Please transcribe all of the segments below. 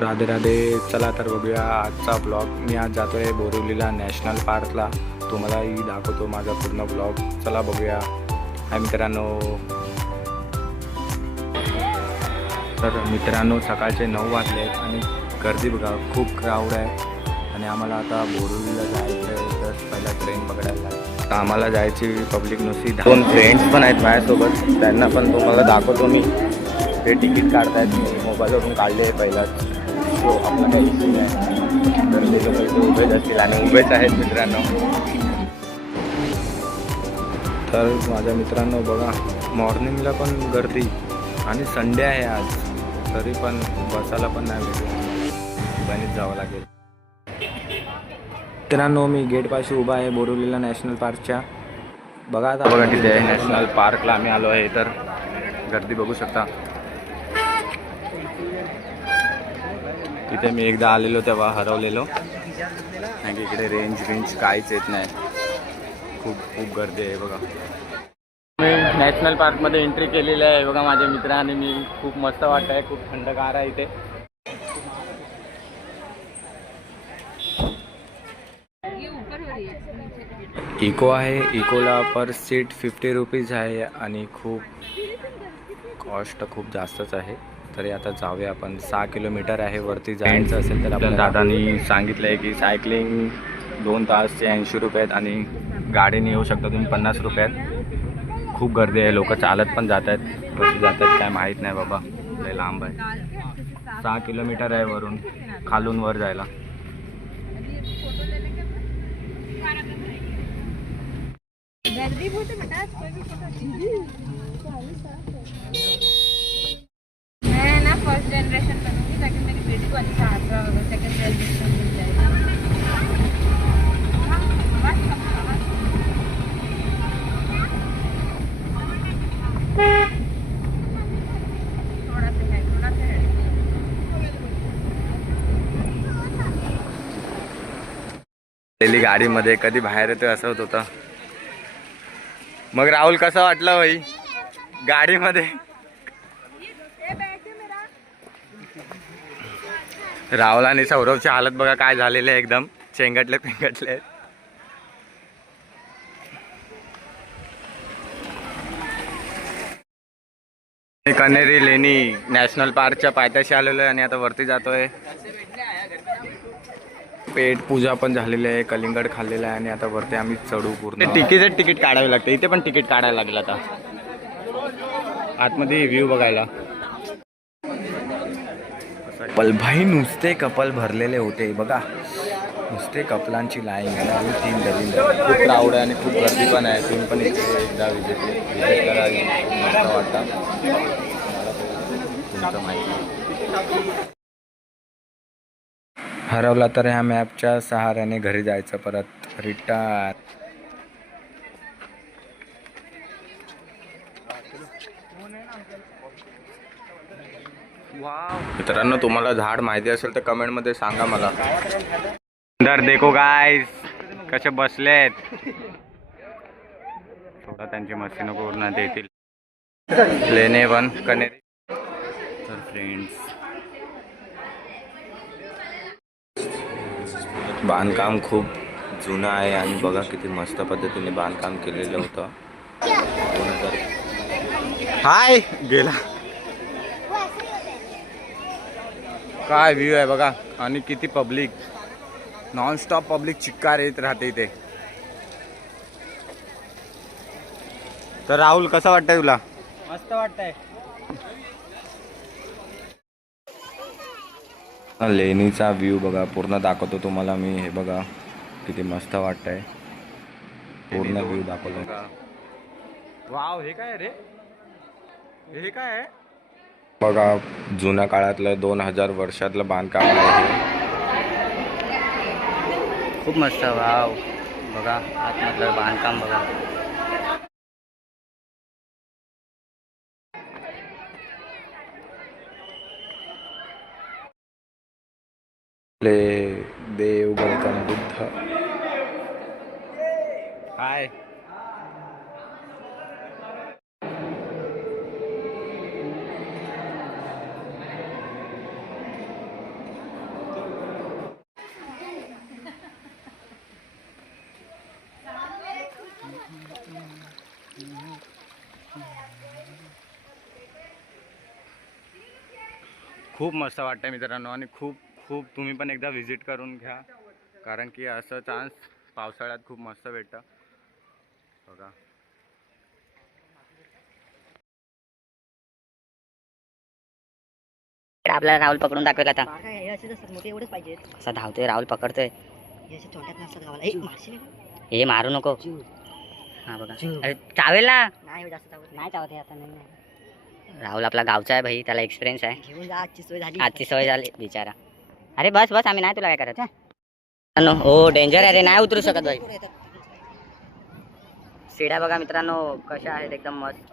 राधे राधे चला तर बघूया आजचा ब्लॉग मी आज जातो आहे बोरिवलीला नॅशनल पार्कला तुम्हालाही दाखवतो माझा पूर्ण ब्लॉग चला बघूया. हाय मित्रांनो. तर मित्रांनो सकाळचे नऊ वाजले आहेत आणि गर्दी बघा खूप क्राऊड आहे. आणि आम्हाला आता बोरिवलीला जायचं आहे तर पहिला ट्रेन पकडायला. तर आम्हाला जायची पब्लिक नुसती दोन फ्रेंड्स पण आहेत माझ्यासोबत. त्यांना पण तुम्हाला दाखवतो मी. ते तिकीट काढतायत. मी मोबाईलवरून काढले आहे पहिलाच. सो आपला काही इश्यू नाही. तर ते लोक इथे उभेच असतील आणि उभेच आहेत मित्रांनो. तर माझ्या मित्रांनो बघा मॉर्निंगला पण गर्दी आणि संडे आहे आज. तरी पण बसायला पण नाही भेटलं उभ्यानेच जावं लागेल. मित्रांनो मी गेटपाशी उभा आहे बोरिवलीला नॅशनल पार्कच्या बघा आता बघा तिथे आहे नॅशनल पार्कला आम्ही आलो आहे. तर गर्दी बघू शकता. तिथे मी एकदा आलेलो तेव्हा हरवलेलो. कारण की इकडे रेंज रेंज काहीच येत नाही. खूप खूप गर्दी आहे बघा. मी नॅशनल पार्कमध्ये एंट्री केलेली आहे. बघा माझ्या मित्र आणि मी खूप मस्त वाटत आहे. खूप थंडगार आहे इथे. इको आहे. इकोला पर सीट फिफ्टी रुपीज आहे आणि खूप कॉस्ट खूप जास्तच आहे. तरी आता जाऊया आपण. सहा किलोमीटर आहे वरती जायचं असेल तर आपल्या दादानी सांगितलं आहे की सायकलिंग दोन तासचे ऐंशी रुपये आहेत आणि गाडीने येऊ शकता तुम्ही पन्नास रुपयात. खूप गर्दी आहे लोक चालत पण जात आहेत कशी जात आहेत काय माहीत नाही बाबा. लय लांब आहे. सहा किलोमीटर आहे वरून खालून वर जायला. गर्दी बहुत है बेटा कोई भी फोटो मैं ना फर्स्ट जनरेशन बनूंगी ताकि मेरी बेटी को अच्छा आता होगा सेकेंड जनरेशन मिल जाएगा थोड़ा सा है थोड़ा सा है गेली गाडीमध्ये कधी बाहेर येतोय असं होत होतं. मग राहुल कसं वाटलं भाई? गाडीमध्ये राहुल आणि सौरभची हालत बघा काय झालेली आहे एकदम. चेंगटले पेंगटले कनेरी लेणी नॅशनल पार्कच्या पायथ्याशी आलेलो आहे आणि आता वरती जातोय. पेट पूजा पण झालेली आहे कलिंगड खाल्लेलं आहे आणि आता वरती आम्ही चढू पूर्ण. तिकीट तिकीट काढावे लागते. इथे पण तिकीट काढायला लागेल आता. आतमध्ये व्ह्यू बघायला. कपल भाई नुसते कपल भरलेले होते. बघा नुसते कपलांची लाईन आहे आणि तीन डझन खूप क्राऊड आहे आणि खूप गर्दी पण आहे. तुम्ही पण एकदा विजिट विजिट करा मस्त वाटतं. तुमचं माहिती. हरवला तर ह्या मॅपच्या सहाऱ्याने घरी जायचं परत. रिटर्न मित्रांनो तुम्हाला झाड माहिती असेल तर कमेंटमध्ये सांगा मला. अंदर देखो गायस कसे बसलेत? थोडा त्यांची मस्ती नको पूर्ण देतील. लेने वन कनेरी. तर फ्रेंड्स बांधकाम खूप जुनं आहे आणि बघा किती मस्त पद्धतीने बांधकाम केलेलं होतं. हाय गेला. काय व्ह्यू आहे बघा. आणि किती पब्लिक नॉनस्टॉप पब्लिक चिक्कार येत राहते इथे. तर राहुल कसं वाटतंय तुला? मस्त वाटतंय. लेणीचा व्ह्यू बघा. पूर्ण दाखवतो तुम्हाला मी. हे बघा. किती मस्त वाटतंय. पूर्ण व्ह्यू दाखवतो. वाव हे काय रे? हे काय आहे? बघा जुन्या काळातलं दोन हजार वर्षातलं बांधकाम आहे हे. खूप मस्त वाव. बघा आतमधलं बांधकाम बघा. देव गौतम बुद्ध. हाय. खूप मस्त वाटतं मित्रांनो आणि खूप खूप तुम्ही पण एकदा व्हिजिट करून घ्या. कारण की असं चान्स पावसाळ्यात खूप मस्त भेटतं. बघा. आपल्याला राहुल पकडून दाखवेल आता. हे असे असतात मोठे एवढेच पाहिजेत. असा धावतोय राहुल पकडतोय. हे असे छोट्यात नसतात गावाला. ए, मारशील का? हे मारू नको. हा बघा. चावेल ना. नाही हो, जास्त चावत नाही. चावत आता नाही. राहुल आपला गावचा आहे भाई त्याला एक्सपिरियन्स आहे. घेऊन जा आजची सोय झाली. आजची सवय झाली बिचारा. अरे बस बस आम्ही नाही तुला काय करायचं हो? डेंजर आहे रे नाही उतरू शकत भाई. शिड्या बघा मित्रांनो कशा आहेत एकदम मस्त.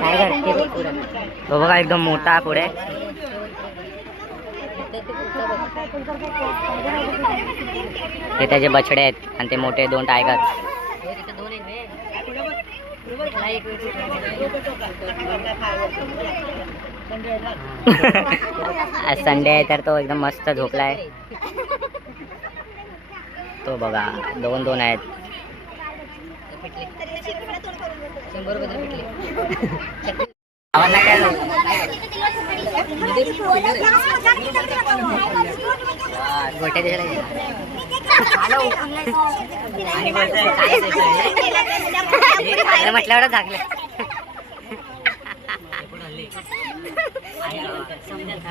तो बघा एकदम मोठा पुढे हे त्याचे बछडे आहेत आणि ते मोठे दोन टायगर आज संडे आहे तर तो एकदम मस्त झोपलाय तो बघा दोन दोन आहेत। गोट्या दिसायला म्हटल्यावर झाकलं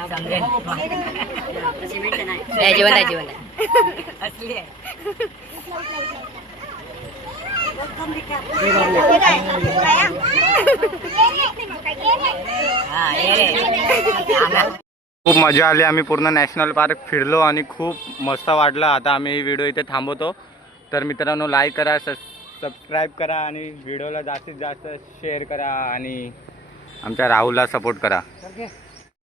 समजेल. ए, जिवंत आहे जिवंत आहे. खूप मजा आली. आम्ही पूर्ण नॅशनल पार्क फिरलो आणि खूप मस्त वाटलं. आता आम्ही व्हिडिओ इथे थांबवतो. तर मित्रांनो लाईक करा सबस्क्राईब करा आणि व्हिडिओला जास्तीत जास्त शेअर करा आणि आमच्या राहुलला सपोर्ट करा.